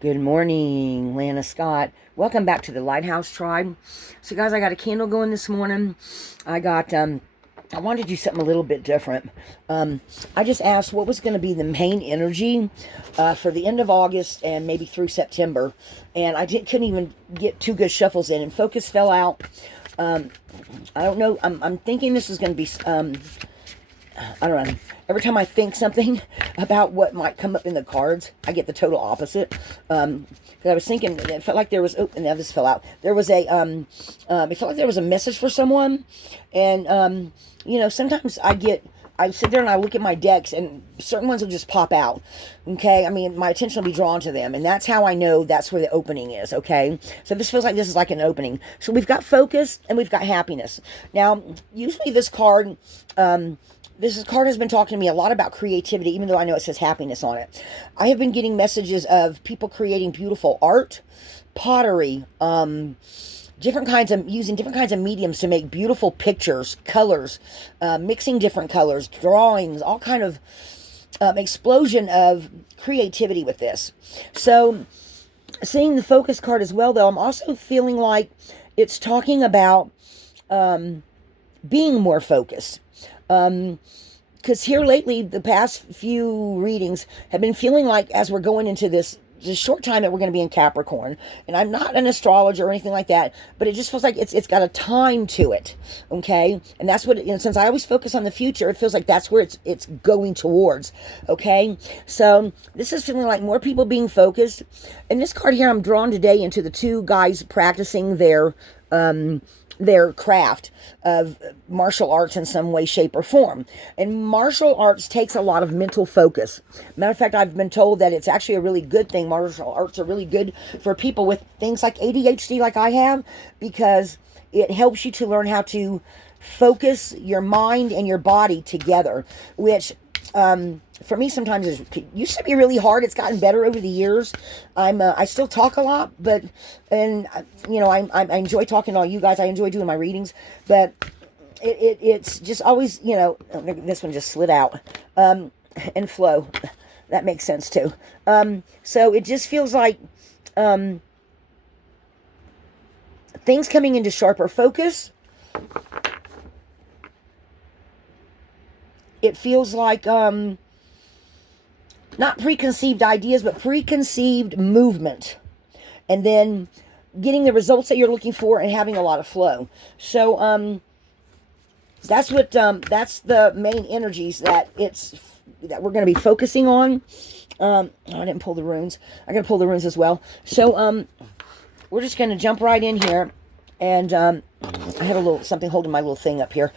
Good morning, Lana Scott. Welcome back to the Lighthouse Tribe. So, guys, I got a candle going this morning. I wanted to do something a little bit different. I just asked what was going to be the main energy for the end of August and maybe through September. And couldn't even get two good shuffles in, and focus fell out. I don't know. I'm thinking this is going to be I don't know. Every time I think something about what might come up in the cards, I get the total opposite. Because I was thinking, it felt like there was. Oh, and now this fell out. There was a. It felt like there was a message for someone, and sometimes I sit there and I look at my decks, and certain ones will just pop out. Okay, I mean, my attention will be drawn to them, and that's how I know that's where the opening is. Okay, so this feels like this is like an opening. So we've got focus and we've got happiness. Now, usually this card. This card has been talking to me a lot about creativity, even though I know it says happiness on it. I have been getting messages of people creating beautiful art, pottery, using different kinds of mediums to make beautiful pictures, colors, mixing different colors, drawings, all kind of explosion of creativity with this. So, seeing the focus card as well, though, I'm also feeling like it's talking about being more focused. Because here lately, the past few readings have been feeling like as we're going into this short time that we're going to be in Capricorn, and I'm not an astrologer or anything like that, but it just feels like it's got a time to it, okay? And that's what since I always focus on the future, it feels like that's where it's going towards, okay? So this is feeling like more people being focused. And this card here, I'm drawn today into the two guys practicing their craft of martial arts in some way, shape, or form. And martial arts takes a lot of mental focus. Matter of fact, I've been told that it's actually a really good thing. Martial arts are really good for people with things like ADHD, like I have, because it helps you to learn how to focus your mind and your body together, which for me sometimes it used to be really hard. It's gotten better over the years. I still talk a lot, but I enjoy talking to all you guys. I enjoy doing my readings, but it's just always this one just slid out, and flow. That makes sense too. So it just feels like things coming into sharper focus. It feels like not preconceived ideas, but preconceived movement. And then getting the results that you're looking for and having a lot of flow. So that's the main energies that we're going to be focusing on. I didn't pull the runes. I got to pull the runes as well. So we're just going to jump right in here. And I had a little something holding my little thing up here.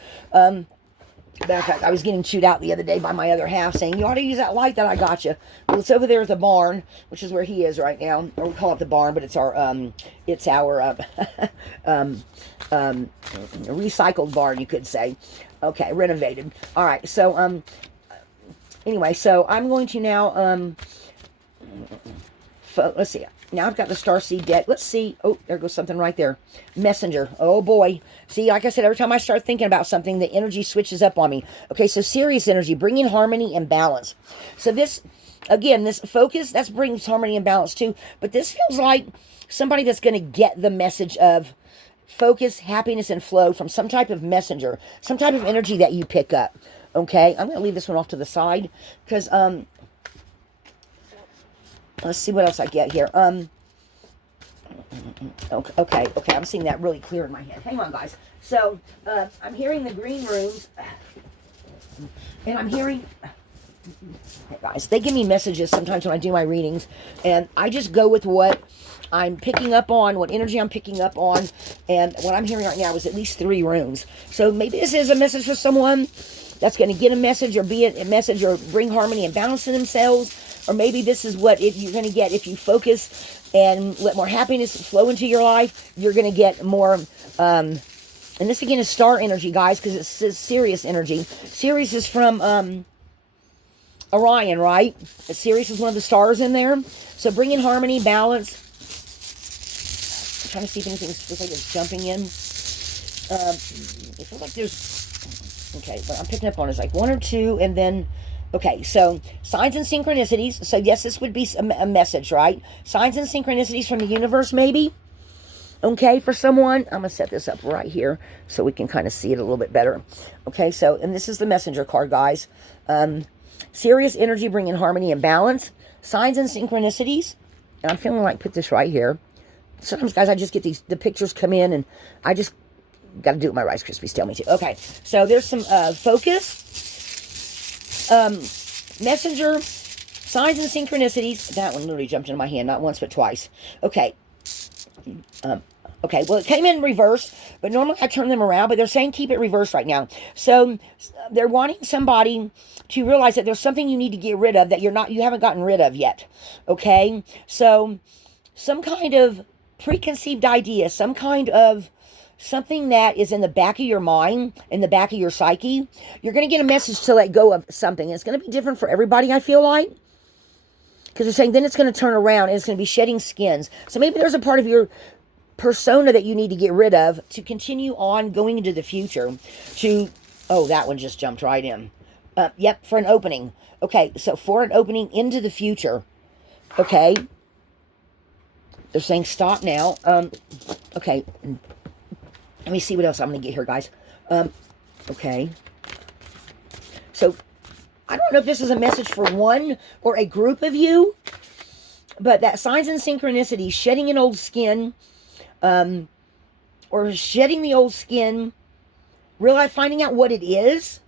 Matter of fact, I was getting chewed out the other day by my other half saying, you ought to use that light that I got you. Well, it's over there at the barn, which is where he is right now. Or we call it the barn, but it's our recycled barn, you could say. Okay, renovated. All right, so anyway, so I'm going to now let's see. Now I've got the Starseed deck. Let's see. Oh, there goes something right there. Messenger. Oh, boy. See, like I said, every time I start thinking about something, the energy switches up on me. Okay, so Sirius energy, bringing harmony and balance. So this, again, this focus, that brings harmony and balance too. But this feels like somebody that's going to get the message of focus, happiness, and flow from some type of messenger, some type of energy that you pick up. Okay, I'm going to leave this one off to the side because, let's see what else I get here. Okay. I'm seeing that really clear in my head. Hang on, guys. So, I'm hearing the green rooms, and I'm hearing... Hey, guys, they give me messages sometimes when I do my readings, and I just go with what I'm picking up on, what energy I'm picking up on, and what I'm hearing right now is at least 3 rooms. So maybe this is a message for someone that's going to get a message, or be it a message, or bring harmony and balance to themselves. Or maybe this is what you're going to get if you focus and let more happiness flow into your life. You're going to get more, and this again is star energy, guys, because it says Sirius energy. Sirius is from Orion, right? Sirius is one of the stars in there. So bringing harmony, balance. I'm trying to see if anything feels like it's jumping in. It feels like there's, okay, what I'm picking up on is like 1 or 2, and then Okay, so signs and synchronicities. So yes, this would be a message, right? Signs and synchronicities from the universe, maybe. Okay, for someone. I'm going to set this up right here so we can kind of see it a little bit better. Okay, so, and this is the messenger card, guys. Serious energy bringing harmony and balance. Signs and synchronicities. And I'm feeling like put this right here. Sometimes, guys, I just get the pictures come in and I just got to do it with my Rice Krispies tell me to. Okay, so there's some focus. Messenger, signs and synchronicities. That one literally jumped into my hand, not once but twice. Okay. Okay, well, it came in reverse, but normally I turn them around, but they're saying keep it reversed right now. So they're wanting somebody to realize that there's something you need to get rid of that you haven't gotten rid of yet. Okay? So some kind of preconceived idea, some kind of something that is in the back of your mind, in the back of your psyche, you're going to get a message to let go of something. It's going to be different for everybody, I feel like. Because they're saying then it's going to turn around and it's going to be shedding skins. So maybe there's a part of your persona that you need to get rid of to continue on going into the future. Oh, that one just jumped right in. Yep, for an opening. Okay, so for an opening into the future. Okay. They're saying stop now. Okay. Let me see what else I'm going to get here, guys. Okay. So, I don't know if this is a message for one or a group of you, but that signs and synchronicity, shedding an old skin, or shedding the old skin, finding out what it is.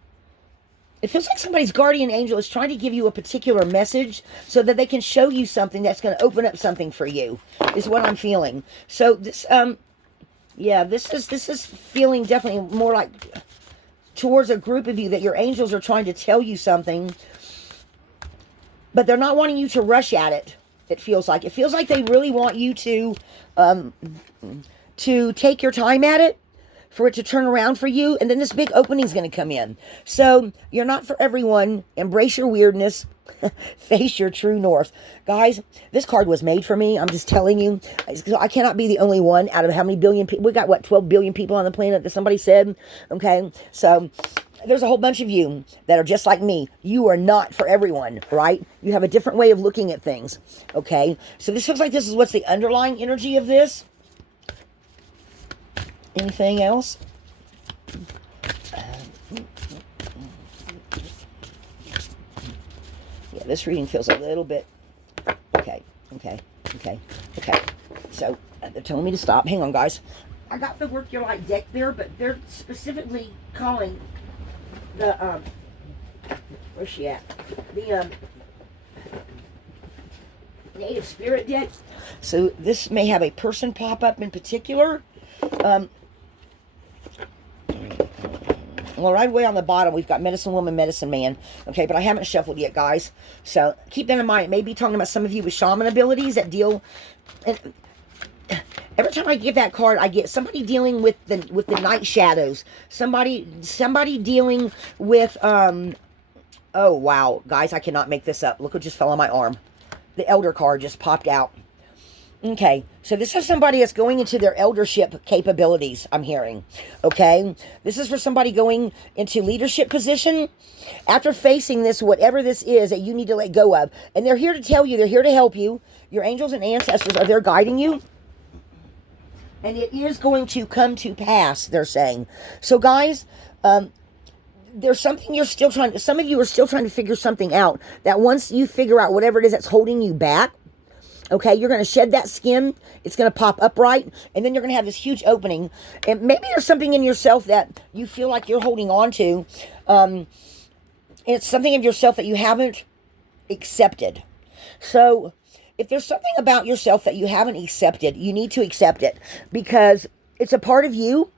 It feels like somebody's guardian angel is trying to give you a particular message so that they can show you something that's going to open up something for you, is what I'm feeling. So this, yeah, this is feeling definitely more like towards a group of you that your angels are trying to tell you something, but they're not wanting you to rush at it. It feels like they really want you to take your time at it, for it to turn around for you, and then this big opening is going to come in. So you're not for everyone. Embrace your weirdness. Face your true north. Guys, this card was made for me. I'm just telling you. I cannot be the only one out of how many billion people. We got, what, 12 billion people on the planet that somebody said? Okay, so there's a whole bunch of you that are just like me. You are not for everyone, right? You have a different way of looking at things, okay? So this looks like this is what's the underlying energy of this. Anything else? Yeah, this reading feels a little bit... Okay. So, they're telling me to stop. Hang on, guys. I got the Work Your Light deck there, but they're specifically calling the, where's she at? The, Native Spirit deck. So, this may have a person pop up in particular. Well, right away on the bottom, we've got Medicine Woman, Medicine Man. Okay, but I haven't shuffled yet, guys. So keep that in mind. It may be talking about some of you with shaman abilities that deal... And every time I get that card, I get somebody dealing with the night shadows. Somebody dealing with... Oh, wow. Guys, I cannot make this up. Look what just fell on my arm. The Elder card just popped out. Okay, so this is somebody that's going into their eldership capabilities, I'm hearing, okay? This is for somebody going into leadership position after facing this, whatever this is that you need to let go of. And they're here to tell you, they're here to help you. Your angels and ancestors are there guiding you. And it is going to come to pass, they're saying. So, guys, there's something you're still trying to, some of you are still trying to figure something out, that once you figure out whatever it is that's holding you back, okay, you're going to shed that skin. It's going to pop upright. And then you're going to have this huge opening. And maybe there's something in yourself that you feel like you're holding on to. And it's something of yourself that you haven't accepted. So if there's something about yourself that you haven't accepted, you need to accept it. Because it's a part of you.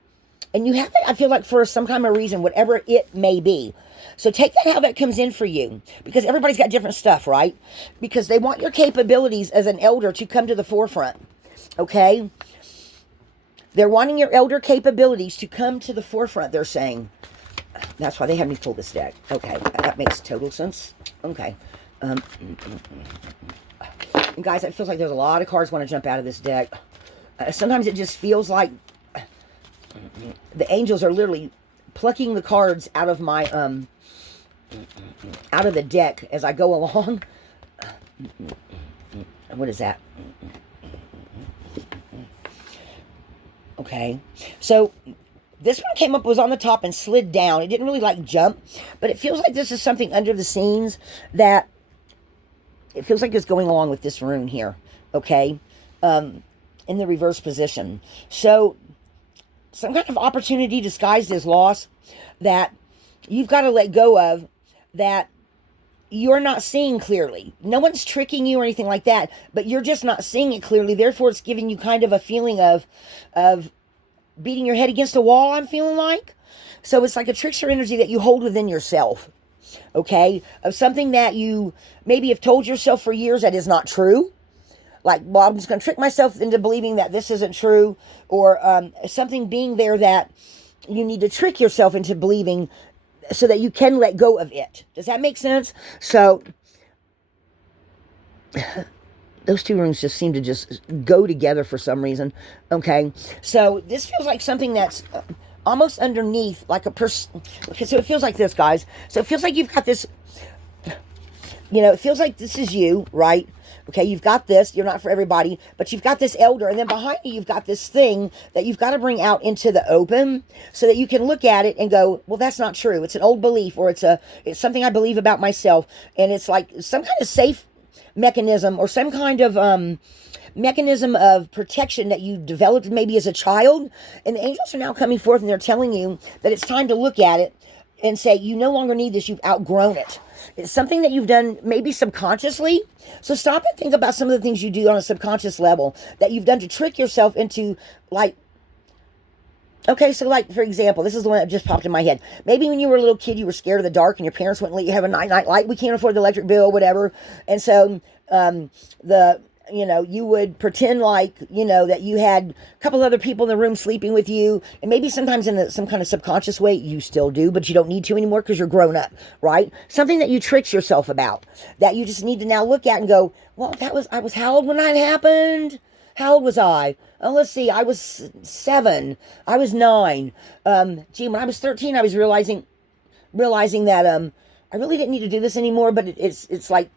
And you have it, I feel like, for some kind of reason, whatever it may be. So take that how that comes in for you. Because everybody's got different stuff, right? Because they want your capabilities as an elder to come to the forefront. Okay? They're wanting your elder capabilities to come to the forefront, they're saying. That's why they had me pull this deck. Okay, that makes total sense. Okay. And guys, it feels like there's a lot of cards want to jump out of this deck. Sometimes it just feels like the angels are literally plucking the cards out of my out of the deck as I go along. What is that? Okay, so this one came up, was on the top and slid down. It didn't really like jump, but it feels like this is something under the scenes that it feels like it's going along with this rune here. Okay, in the reverse position. So some kind of opportunity disguised as loss that you've got to let go of, that you're not seeing clearly. No one's tricking you or anything like that, but you're just not seeing it clearly. Therefore, it's giving you kind of a feeling of beating your head against a wall, I'm feeling like. So it's like a trickster energy that you hold within yourself, okay? Of something that you maybe have told yourself for years that is not true. Like, well, I'm just going to trick myself into believing that this isn't true, or something being there that you need to trick yourself into believing so that you can let go of it. Does that make sense? So those two rooms just seem to just go together for some reason. Okay, so this feels like something that's almost underneath, like a person. Okay, so it feels like this, guys. So it feels like you've got this, it feels like this is you, right? Okay, you've got this. You're not for everybody, but you've got this elder, and then behind you, you've got this thing that you've got to bring out into the open so that you can look at it and go, well, that's not true. It's an old belief, or it's something I believe about myself, and it's like some kind of safe mechanism or some kind of mechanism of protection that you developed maybe as a child, and the angels are now coming forth and they're telling you that it's time to look at it and say, you no longer need this. You've outgrown it. It's something that you've done maybe subconsciously. So stop and think about some of the things you do on a subconscious level that you've done to trick yourself into, like, okay, so like, for example, this is the one that just popped in my head. Maybe when you were a little kid, you were scared of the dark and your parents wouldn't let you have a night light. We can't afford the electric bill, whatever. And so you would pretend like, that you had a couple other people in the room sleeping with you. And maybe sometimes in some kind of subconscious way, you still do, but you don't need to anymore because you're grown up, right? Something that you tricked yourself about, that you just need to now look at and go, well, I was how old when that happened? How old was I? Oh, let's see. I was 7. I was 9. When I was 13, I was realizing that I really didn't need to do this anymore. But it's like,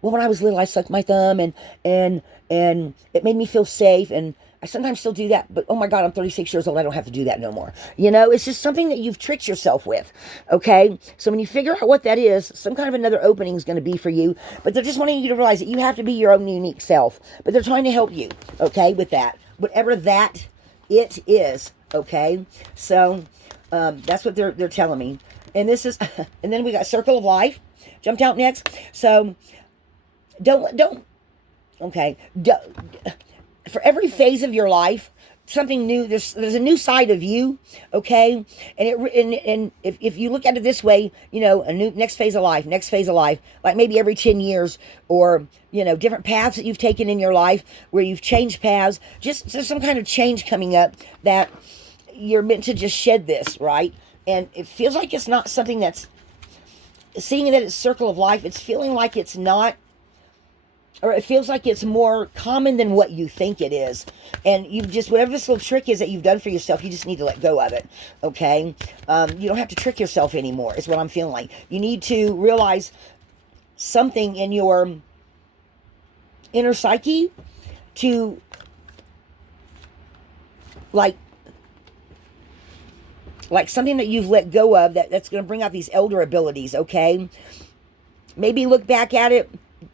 well, when I was little, I sucked my thumb and it made me feel safe. And I sometimes still do that. But oh my God, I'm 36 years old. I don't have to do that no more. It's just something that you've tricked yourself with. Okay. So when you figure out what that is, some kind of another opening is going to be for you. But they're just wanting you to realize that you have to be your own unique self. But they're trying to help you. Okay. With that, whatever that it is. Okay. So that's what they're telling me. And this is, and then we got Circle of Life jumped out next. So for every phase of your life, something new, there's a new side of you, okay? And if you look at it this way, a new next phase of life, like maybe every 10 years, or different paths that you've taken in your life where you've changed paths, just some kind of change coming up that you're meant to just shed this, right? And it feels like it's not something that's, seeing that it's Circle of Life, it's feeling like it's not, or it feels like it's more common than what you think it is. And you just, whatever this little trick is that you've done for yourself, you just need to let go of it, okay? You don't have to trick yourself anymore, is what I'm feeling like. You need to realize something in your inner psyche to, like something that you've let go of that's going to bring out these elder abilities, okay? Maybe look back at it,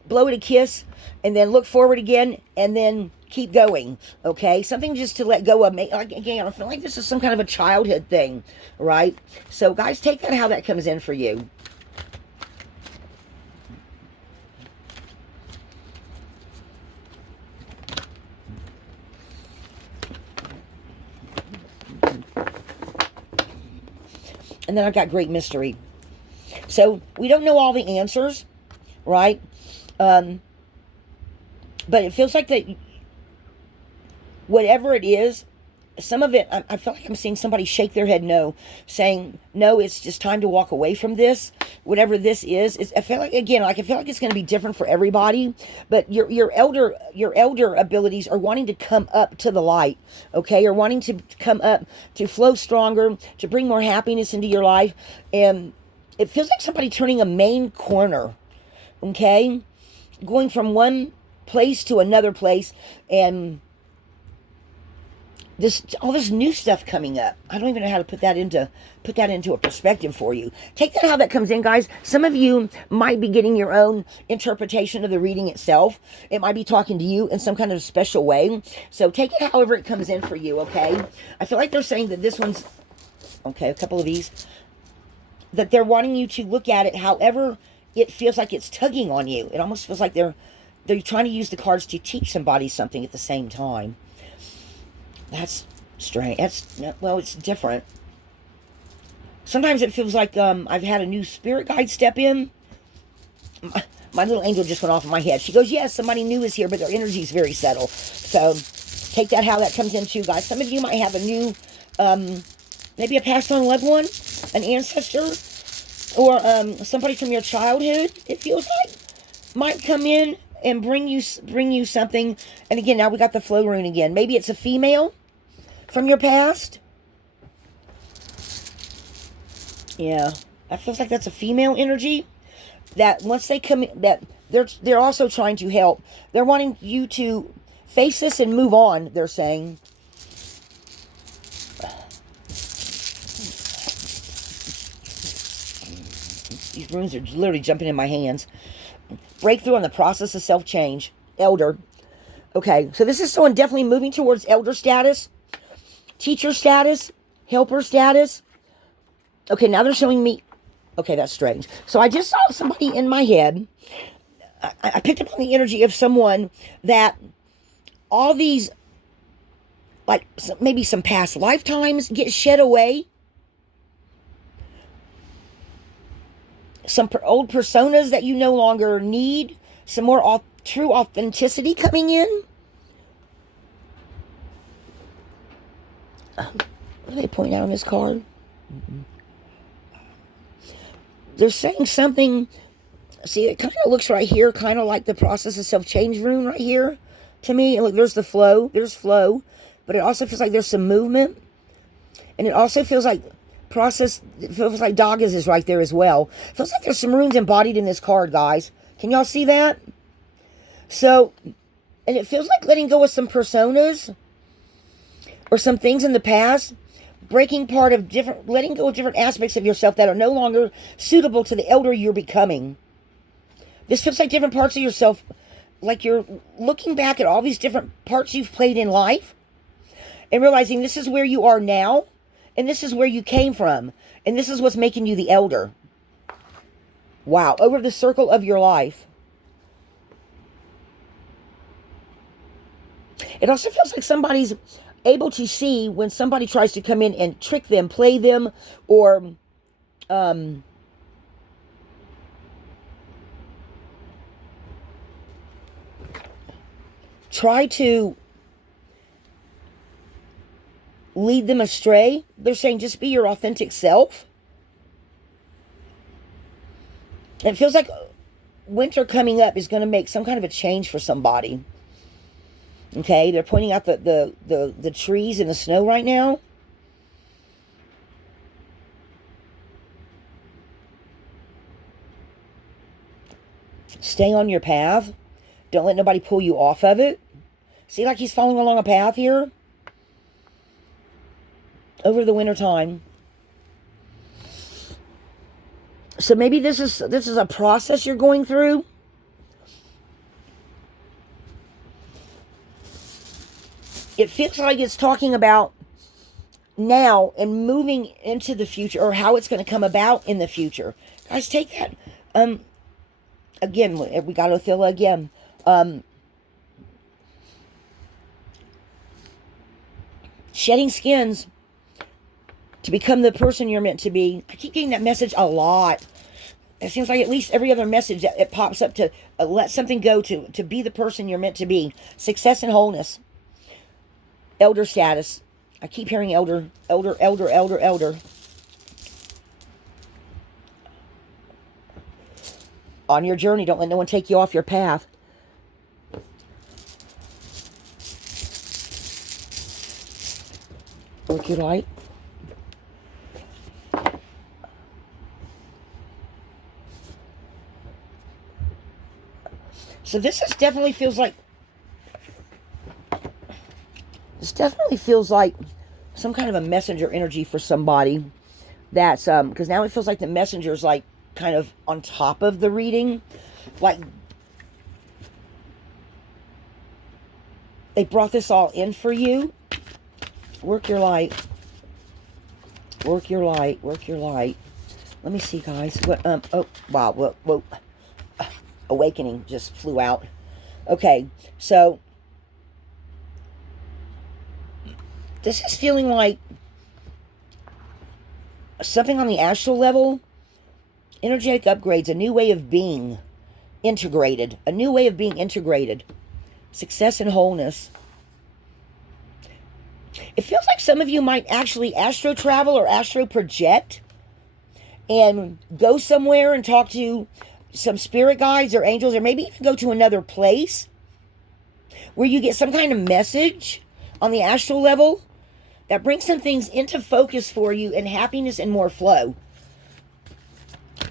blow it a kiss, and then look forward again, and then keep going, okay? Something just to let go of. Like, again, I feel like this is some kind of a childhood thing, right? So, guys, take that how that comes in for you. And then I've got Great Mystery. So, we don't know all the answers, right? But it feels like that whatever it is, some of it, I feel like I'm seeing somebody shake their head no, saying, no, it's just time to walk away from this. Whatever this is, I feel like, again, I feel like it's going to be different for everybody, but your elder abilities are wanting to come up to the light, okay? Or wanting to come up to flow stronger, to bring more happiness into your life. And it feels like somebody turning a main corner, okay? Going from one place to another place, and all this new stuff coming up. I don't even know how to put that into a perspective for you. Take that how that comes in, guys. Some of you might be getting your own interpretation of the reading itself. It might be talking to you in some kind of special way. So take it however it comes in for you, okay? I feel like they're saying that this one's okay, a couple of these, that they're wanting you to look at it however it feels like it's tugging on you. It almost feels like they're trying to use the cards to teach somebody something at the same time. That's strange. Well, it's different. Sometimes it feels like I've had a new spirit guide step in. My little angel just went off in my head. She goes, yes, somebody new is here, but their energy is very subtle. So take that how that comes in too, guys. Some of you might have a new, maybe a passed on loved one, an ancestor, or somebody from your childhood, it feels like, might come in and bring you something. And again, now we got the flow rune again. Maybe it's a female from your past. Yeah, that feels like that's a female energy. That once they come in, that they're also trying to help. They're wanting you to face this and move on, they're saying. These runes are literally jumping in my hands. Breakthrough on the process of self-change. Elder. Okay, so this is someone definitely moving towards elder status, teacher status, helper status. Okay, now they're showing me. Okay, that's strange. So I just saw somebody in my head. I picked up on the energy of someone that all these, like maybe some past lifetimes get shed away. Some old personas that you no longer need. Some more true authenticity coming in. What do they point out on this card? They're saying something. See, it kind of looks right here, kind of like the process of self-change rune right here to me. And look, there's the flow. There's flow. But it also feels like there's some movement. And it also feels like it feels like Dagas is right there as well. It feels like there's some runes embodied in this card, guys. Can y'all see that? So, and it feels like letting go of some personas or some things in the past, letting go of different aspects of yourself that are no longer suitable to the elder you're becoming. This feels like different parts of yourself, like you're looking back at all these different parts you've played in life and realizing this is where you are now and this is where you came from and this is what's making you the elder. Wow, over the circle of your life. It also feels like somebody's able to see when somebody tries to come in and trick them, play them, or try to lead them astray. They're saying just be your authentic self. And it feels like winter coming up is going to make some kind of a change for somebody. Okay, they're pointing out the trees and the snow right now. Stay on your path. Don't let nobody pull you off of it. See, like he's following along a path here over the winter time. So maybe this is a process you're going through. It feels like it's talking about now and moving into the future, or how it's going to come about in the future. Guys, take that. Again, we got Othilla again. Shedding skins to become the person you're meant to be. I keep getting that message a lot. It seems like at least every other message that it pops up to let something go, to be the person you're meant to be. Success and wholeness. Elder status. I keep hearing elder. On your journey, don't let no one take you off your path. Work your light. So this is definitely feels like, this definitely feels like some kind of a messenger energy for somebody. That's, because now it feels like the messenger's like kind of on top of the reading. Like, they brought this all in for you. Work your light. Work your light. Work your light. Let me see, guys. What, oh, wow. Whoa. Awakening just flew out. Okay, so this is feeling like something on the astral level. Energetic upgrades, a new way of being integrated. A new way of being integrated. Success and wholeness. It feels like some of you might actually astro travel or astro project and go somewhere and talk to some spirit guides or angels, or maybe even go to another place where you get some kind of message on the astral level that brings some things into focus for you and happiness and more flow.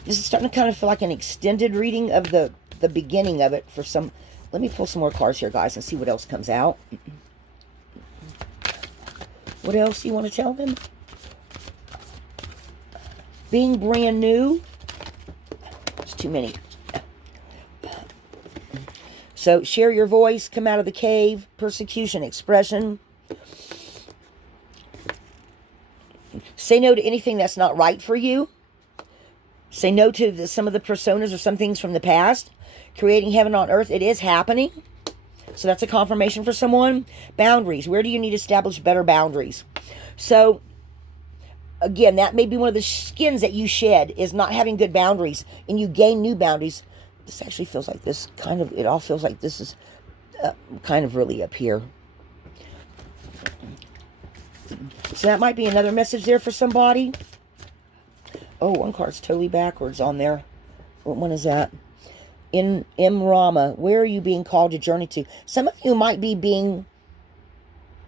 This is starting to kind of feel like an extended reading of the beginning of it for some. Let me pull some more cards here, guys, and see what else comes out. What else you want to tell them? Being brand new. It's too many. So, share your voice, come out of the cave, persecution, expression. Say no to anything that's not right for you. Say no to some of the personas or some things from the past. Creating heaven on earth, it is happening. So that's a confirmation for someone. Boundaries. Where do you need to establish better boundaries? So, again, that may be one of the skins that you shed, is not having good boundaries, and you gain new boundaries. This actually feels like this kind of, it all feels like this is kind of really up here. So that might be another message there for somebody. Oh, one card's totally backwards on there. What one is that? In Rama, where are you being called to journey to? Some of you might be being,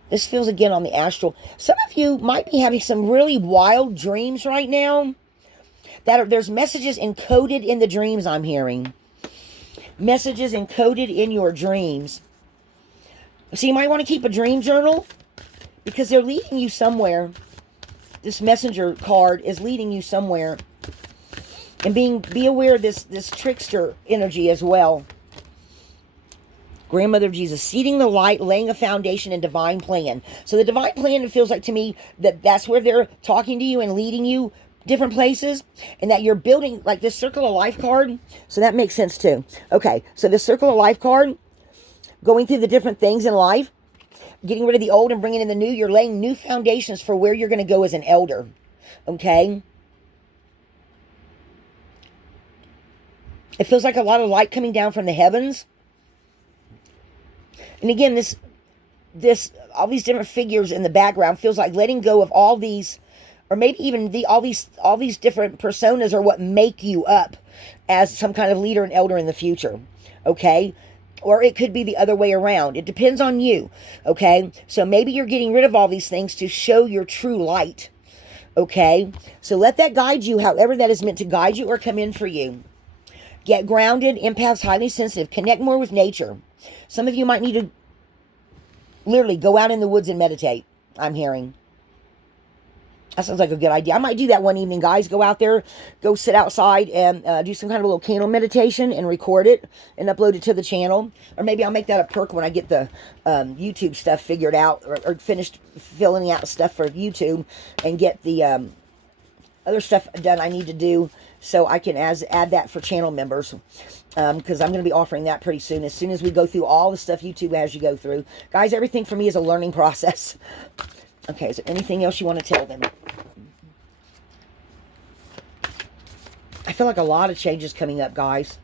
this feels again on the astral. Some of you might be having some really wild dreams right now. There's messages encoded in the dreams I'm hearing. Messages encoded in your dreams. So you might want to keep a dream journal, because they're leading you somewhere. This messenger card is leading you somewhere. And be aware of this trickster energy as well. Grandmother of Jesus, seeding the light, laying a foundation and divine plan. So the divine plan, it feels like to me that's where they're talking to you and leading you different places, and that you're building like this circle of life card. So that makes sense too. Okay, so this circle of life card, going through the different things in life, getting rid of the old and bringing in the new. You're laying new foundations for where you're going to go as an elder. Okay? It feels like a lot of light coming down from the heavens. And again, this all these different figures in the background feels like letting go of all these, or maybe even all these different personas are what make you up as some kind of leader and elder in the future. Okay? Or it could be the other way around. It depends on you. Okay? So maybe you're getting rid of all these things to show your true light. Okay? So let that guide you however that is meant to guide you or come in for you. Get grounded. Empaths, highly sensitive. Connect more with nature. Some of you might need to literally go out in the woods and meditate, I'm hearing. That sounds like a good idea. I might do that one evening, guys. Go out there, go sit outside and do some kind of a little candle meditation and record it and upload it to the channel. Or maybe I'll make that a perk when I get the YouTube stuff figured out, or finished filling out stuff for YouTube and get the other stuff done I need to do, so I can add that for channel members. Because I'm going to be offering that pretty soon. As soon as we go through all the stuff YouTube has you go through. Guys, everything for me is a learning process. Okay, is there anything else you want to tell them? I feel like a lot of changes coming up, guys.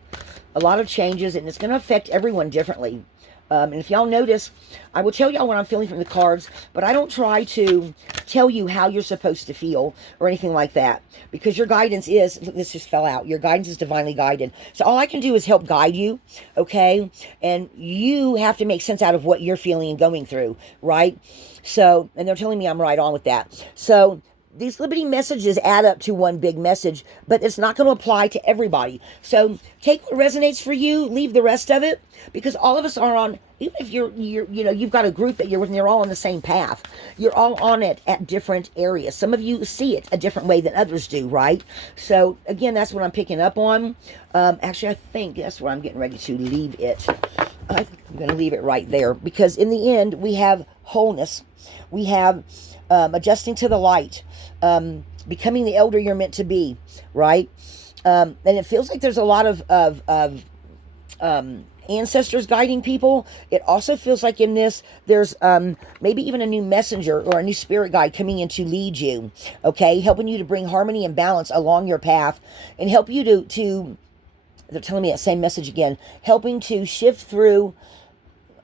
A lot of changes, and it's going to affect everyone differently. And if y'all notice, I will tell y'all what I'm feeling from the cards, but I don't try to tell you how you're supposed to feel or anything like that, because your guidance is, this just fell out, your guidance is divinely guided. So all I can do is help guide you, okay? And you have to make sense out of what you're feeling and going through, right? So, and they're telling me I'm right on with that. So these little bitty messages add up to one big message, but it's not going to apply to everybody. So take what resonates for you, leave the rest of it, because all of us are on, even if you've got a group that you're with and you're all on the same path, you're all on it at different areas. Some of you see it a different way than others do, right? So again, that's what I'm picking up on. Actually, I think that's where I'm getting ready to leave it. I'm going to leave it right there, because in the end, we have wholeness. We have adjusting to the light, becoming the elder you're meant to be, right? And it feels like there's a lot of ancestors guiding people. It also feels like in this, there's maybe even a new messenger or a new spirit guide coming in to lead you, okay? Helping you to bring harmony and balance along your path, and help you to they're telling me that same message again, helping to shift through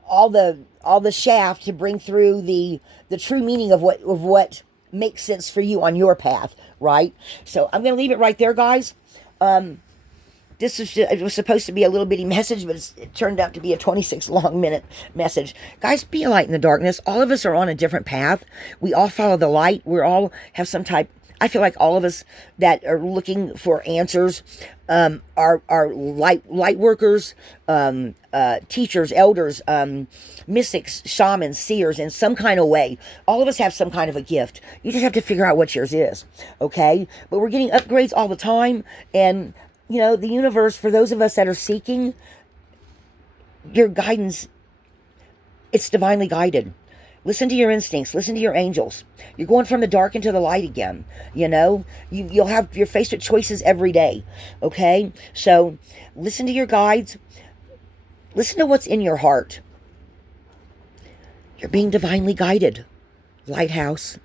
all the shaft to bring through the true meaning of what makes sense for you on your path, right? So I'm going to leave it right there, guys. It was supposed to be a little bitty message, but it turned out to be a 26 long minute message. Guys, be a light in the darkness. All of us are on a different path. We all follow the light. We all have some type. I feel like all of us that are looking for answers are light workers, teachers, elders, mystics, shamans, seers, in some kind of way. All of us have some kind of a gift. You just have to figure out what yours is, okay? But we're getting upgrades all the time, and the universe, for those of us that are seeking your guidance, it's divinely guided. Listen to your instincts. Listen to your angels. You're going from the dark into the light again. You're faced with choices every day. Okay? So listen to your guides. Listen to what's in your heart. You're being divinely guided. Lighthouse.